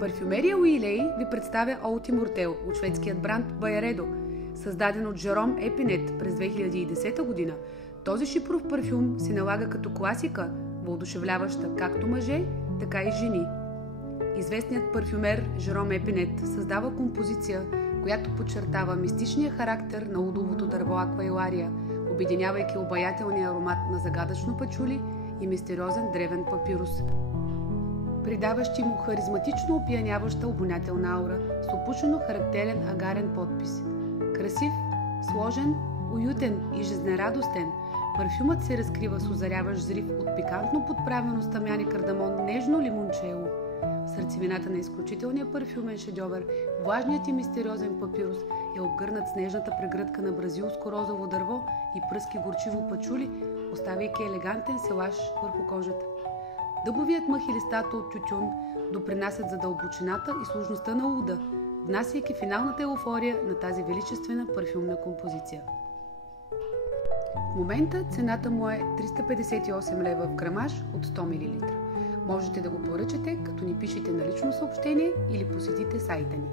Парфюмерия Уилей ви представя Олд Имортел от шведският бранд Байредо, създаден от Жером Епинет през 2010 година. Този шипров парфюм се налага като класика, въодушевляваща както мъже, така и жени. Известният парфюмер Жером Епинет създава композиция, която подчертава мистичния характер на удовото дърво Аквайлария, обединявайки обаятелния аромат на загадъчно пачули и мистериозен древен папирус, придаващи му харизматично опияняваща обонятелна аура с опушено характерен агарен подпис. Красив, сложен, уютен и жизнерадостен, парфюмът се разкрива с озаряващ взрив от пикантно подправено с тъмян и кардамон нежно лимончело. В сърцевината на изключителния парфюмен шедьовър, влажният и мистериозен папирус е обгърнат с нежната прегръдка на бразилско розово дърво и пръски горчиво пачули, оставяйки елегантен селаж върху кожата. Дъбовият мъх и листата от тютюн допринасят за дълбочината и сложността на уда, внасяйки финалната еуфория на тази величествена парфюмна композиция. В момента цената му е 358 лева в грамаж от 100 мл. Можете да го поръчате, като ни пишете на лично съобщение или посетите сайта ни.